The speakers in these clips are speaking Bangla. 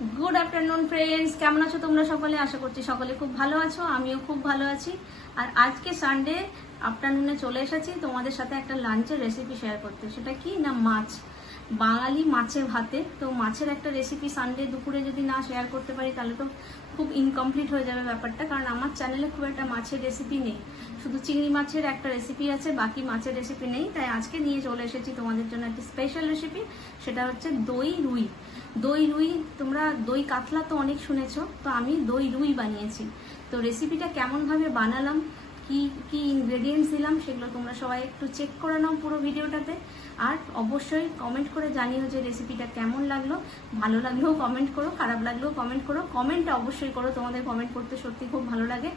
গুড আফটারনুন ফ্রেন্ডস, কেমন আছো তোমরা সকলে? আশা করছি সকলে খুব ভালো আছো, আমিও খুব ভালো আছি। আর আজকে সানডে আফটারনুনে চলে এসেছি তোমাদের সাথে একটা লাঞ্চের রেসিপি শেয়ার করতে। সেটা কি না, মাছ, বাঙালি মাছে ভাতে। তো মাছের একটা রেসিপি সানডে দুপুরে যদি না শেয়ার করতে পারি তাহলে তো খুব ইনকমপ্লিট হয়ে যাবে ব্যাপারটা, কারণ আমার চ্যানেলে খুব একটা মাছের রেসিপি নেই। শুধু চিংড়ি মাছের একটা রেসিপি আছে, বাকি মাছের রেসিপি নেই। তাই আজকে নিয়ে চলে এসেছি তোমাদের জন্য একটা স্পেশাল রেসিপি। সেটা হচ্ছে দই রুই। দই রুই, তোমরা দই কাতলা তো অনেক শুনেছো, তো আমি দই রুই বানিয়েছি। তো রেসিপিটা কেমনভাবে বানালাম, কি কি ইনগ্রেডিয়েন্টস দিলাম, সেগুলো তোমরা সবাই একটু চেক করে নাও পুরো ভিডিওটাতে। আর অবশ্যই কমেন্ট করে জানিও যে রেসিপিটা কেমন লাগলো। ভালো লাগলেও কমেন্ট করো, খারাপ লাগলেও কমেন্ট করো। কমেন্টটা অবশ্যই করো, তোমাদের কমেন্ট করতে সত্যি খুব ভালো লাগে।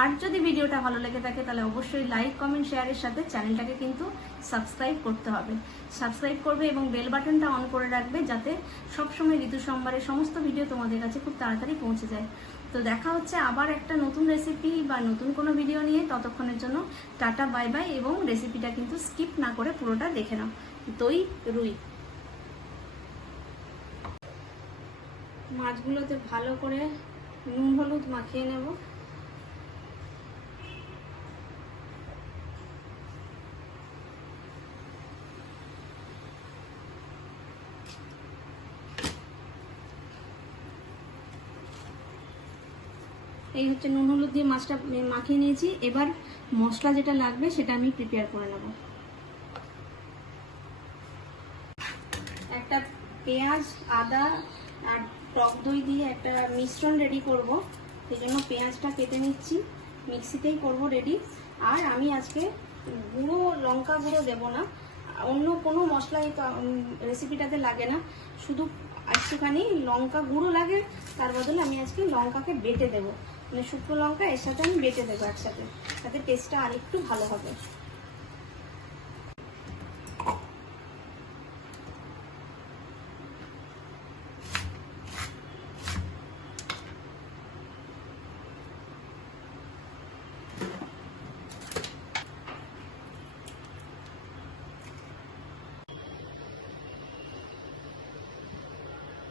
আর যদি ভিডিওটা ভালো লেগে থাকে তাহলে অবশ্যই লাইক, কমেন্ট, শেয়ারের সাথে চ্যানেলটাকে কিন্তু সাবস্ক্রাইব করতে হবে। সাবস্ক্রাইব করবে এবং বেল বাটনটা অন করে রাখবে, যাতে সবসময় ঋতু সম্বারের সমস্ত ভিডিও তোমাদের কাছে খুব তাড়াতাড়ি পৌঁছে যায়। তো দেখা হচ্ছে আবার একটা নতুন রেসিপি বা নতুন কোনো ভিডিও নিয়ে। ততক্ষণের জন্য টাটা, বাই বাই। এবং রেসিপিটা কিন্তু স্কিপ না করে পুরোটা দেখে নাও। দই রুই মাছগুলোতে ভালো করে নুন হলুদ মাখিয়ে নেব। এই হচ্ছে নুন হলুদ দিয়ে মাছটা মাখিয়ে নিয়েছি। এবার মশলা যেটা লাগবে সেটা আমি প্রিপেয়ার করে নেব। একটা পেঁয়াজ, আদা আর টক দই দিয়ে একটা মিশ্রণ রেডি করব। সেই জন্য পেঁয়াজটা কেটে নিচ্ছি, মিক্সিতেই করব রেডি। আর আমি আজকে গুঁড়ো লঙ্কা গুঁড়ো দেবো না, অন্য কোনো মশলা এই রেসিপিটাতে লাগে না, শুধু একটুখানি লঙ্কা গুঁড়ো লাগে। তার বদলে আমি আজকে লঙ্কাকে বেটে দেবো, মানে শুকনো লঙ্কা এর সাথে আমি বেটে দেবো একসাথে, তাতে টেস্টটা আরেকটু ভালো হবে।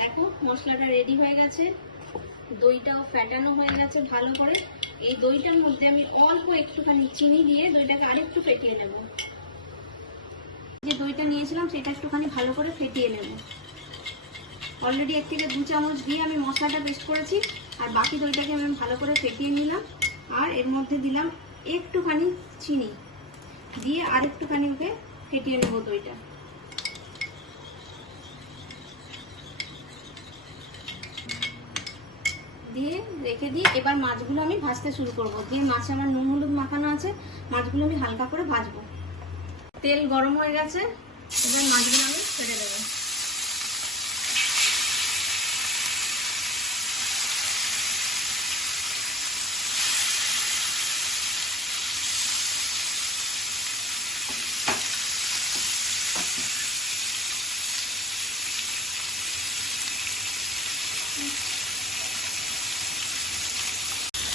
দেখো মশলাটা রেডি হয়ে গেছে, দইটাও ফ্যাটানো হয়ে গেছে ভালো করে। এই দইটার মধ্যে আমি অল্প একটুখানি চিনি দিয়ে দইটাকে আরেকটু ফেটিয়ে নেব। যে দইটা নিয়েছিলাম সেটা একটুখানি ভালো করে ফেটিয়ে নেব। অলরেডি 1 থেকে 2 চামচ দিয়ে আমি মশলাটা পেস্ট করেছি, আর বাকি দইটাকে আমি ভালো করে ফেটিয়ে নিলাম। আর এর মধ্যে দিলাম একটুখানি চিনি দিয়ে আর একটুখানি ওকে ফেটিয়ে নেব দইটা। দিয়ে রেখে দিয়ে এবার মাছগুলো আমি ভাজতে শুরু করব। দিয়ে মাছে আমার নুন হলুদ মাখানো আছে, মাছগুলো আমি হালকা করে ভাজবো। তেল গরম হয়ে গেছে, এবার মাছগুলো আমি ছেড়ে দেবো।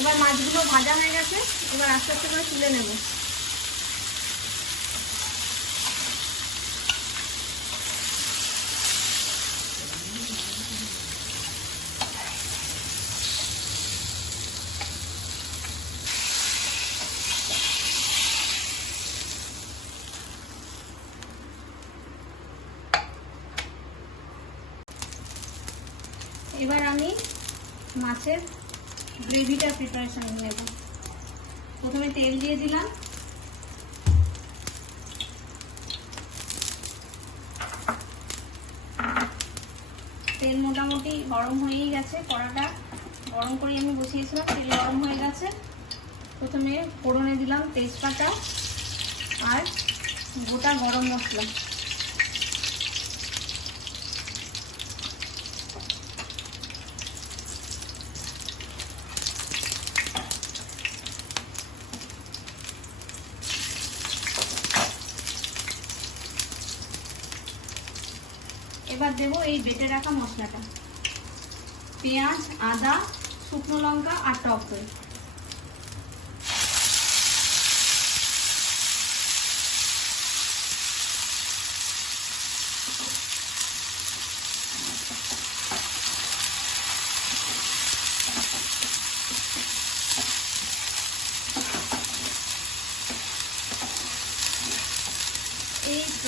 এবার মাছগুলো ভাজা হয়ে গেছে, এবার আস্তে আস্তে করে তুলে নেব। এবার আমি মাছের গ্রেভিটা প্রিপারেশন নেব। প্রথমে তেল দিয়ে দিলাম, তেল মোটামুটি গরম হয়েই গেছে, কড়াটা গরম করে আমি বসিয়েছিলাম, তেল গরম হয়ে গেছে। প্রথমে ফোড়নে দিলাম তেজপাতা আর গোটা গরম মশলা। এবার দেবো এই বেটে রাখা মশলাটা, পেঁয়াজ, আদা, শুকনো লঙ্কা আর টক দই।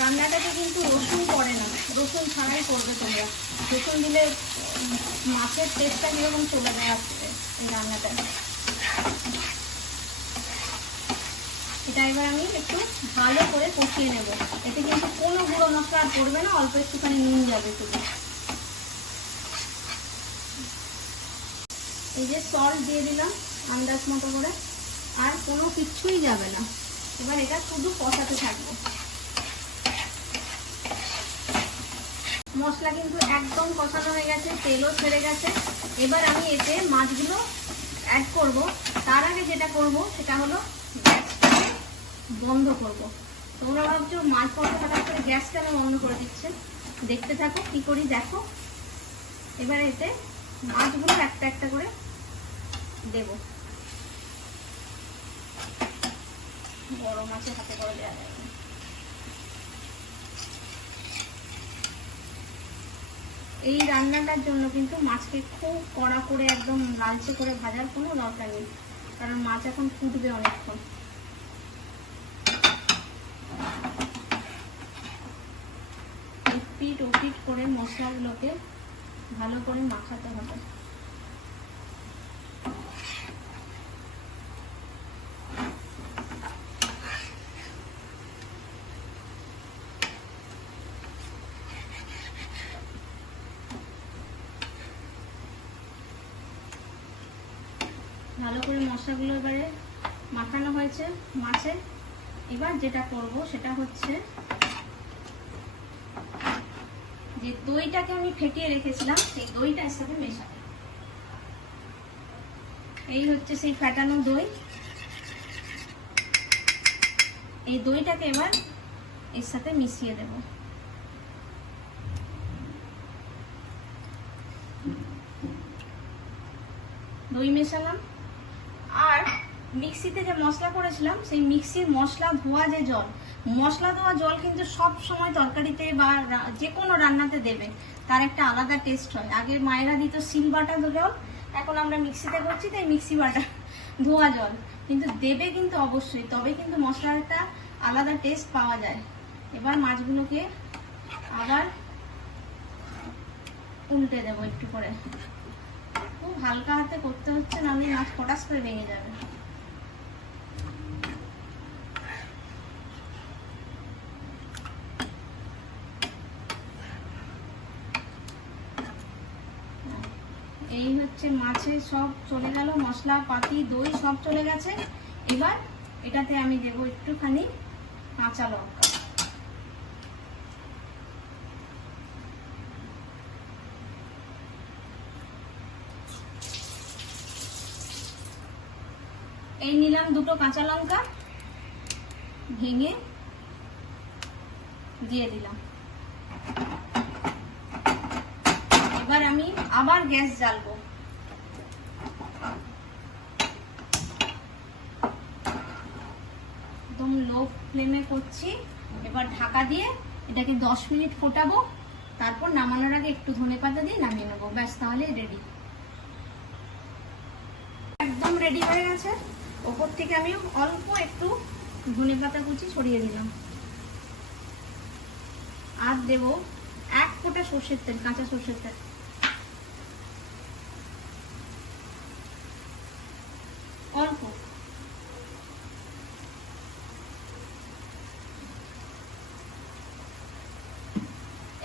রান্নাটাতে কিন্তু রসুন পড়ে না, রসুন ছাড়াই করবে তোমরা। রসুন দিলে মাছের টেস্টটা কীরকম চলে যায় আসছে এই রান্নাটায়। এটা এবার আমি একটু ভালো করে কষিয়ে নেব। এতে কিন্তু কোনো গুঁড়ো মশলা আর পড়বে না, অল্প একটুখানি নুন যাবে শুধু। এই যে সল্ট দিয়ে দিলাম আন্দাজ মতো করে, আর কোনো কিচ্ছুই যাবে না। এবার এটা শুধু কষাতে থাকবো। মশলা কিন্তু একদম কষানো হয়ে গেছে, তেলও ছেড়ে গেছে। এবার আমি এতে মাছগুলো অ্যাড করব। তার আগে যেটা করব সেটা হলো গ্যাসটাকে বন্ধ করব। তোমরা ভাবছো মাছ পড়তে হঠাৎ করে গ্যাস কেন বন্ধ করে দিচ্ছে, দেখতে থাকো কি করি দেখো। এবার এতে মাছগুলো একটা একটা করে দেব। বড় মাছের হাতে করে দেওয়া যায়। এই রান্নাটার জন্য কিন্তু মাছকে খুব কড়া করে একদম লালচে করে ভাজার কোনো দরকার নেই, কারণ মাছ এখন ফুটবে অনেকক্ষণ। পিট ও পিট করে মশলাগুলোকে ভালো করে মাখাতে হবে। ভালো করে মশলাগুলো এবারে মাখানো হয়েছে মাছে। এবার যেটা করব সেটা হচ্ছে যে দইটাকে আমি ফেটিয়ে রেখেছিলাম, সেই দইটা এর সাথে মেশাবো। এই হচ্ছে সেই ফেটানো দই। এই দইটাকে এবার এর সাথে মিশিয়ে দেব। দই মেশালাম, আর মিক্সিতে যে মশলা করেছিলাম সেই মিক্সির মশলা ধোয়া যে জল, মশলা ধোয়া জল কিন্তু সব সময় তরকারিতে বা যে কোনো রান্নাতে দেবে, তার একটা আলাদা টেস্ট হয়। আগে মায়েরা দিত সিল বাটা জল, এখন আমরা মিক্সিতে করছি তাই মিক্সি বাটা ধোয়া জল, কিন্তু দেবে কিন্তু অবশ্যই, তবে কিন্তু মশলার একটা আলাদা টেস্ট পাওয়া যায়। এবার মাছগুলোকে আবার উল্টে দেবো একটু করে, খুব হালকা হাতে করতে হচ্ছে, নাহলে মাছ ফটাস করে ভেঙে যাবে। এই হচ্ছে মাছে সব চলে গেল, মশলা পাতি দই সব চলে গেছে। এবার এটাতে আমি দেবো একটুখানি কাঁচা লঙ্কা। এই নিলাম দুটো কাঁচা লঙ্কা, ভেঙে দিয়ে দিলাম। এবার আমি আবার গ্যাস জ্বালবো। একদম লো ফ্লেমে করছি। এবার ঢাকা দিয়ে এটাকে 10 মিনিট ফোটাবো, তারপর নামানোর আগে একটু ধনেপাতা দিয়ে নামিয়ে নেবো, ব্যাস তাহলে রেডি। একদম রেডি হয়ে গেছে। ওপর থেকে আমি অল্প একটু ধনেপাতা কুচি ছড়িয়ে দিলাম, আর দেবো 1 ফোঁটা সর্ষের তেল, কাঁচা সর্ষের তেল। অল্প।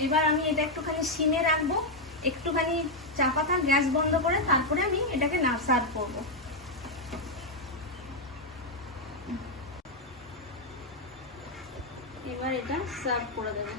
এবার আমি এটা একটুখানি সিমে রাখবো, একটুখানি চাপা থাক, গ্যাস বন্ধ করে, তারপরে আমি এটাকে সার্ভ করবো। এবার এটা সার্ভ করে দেবো।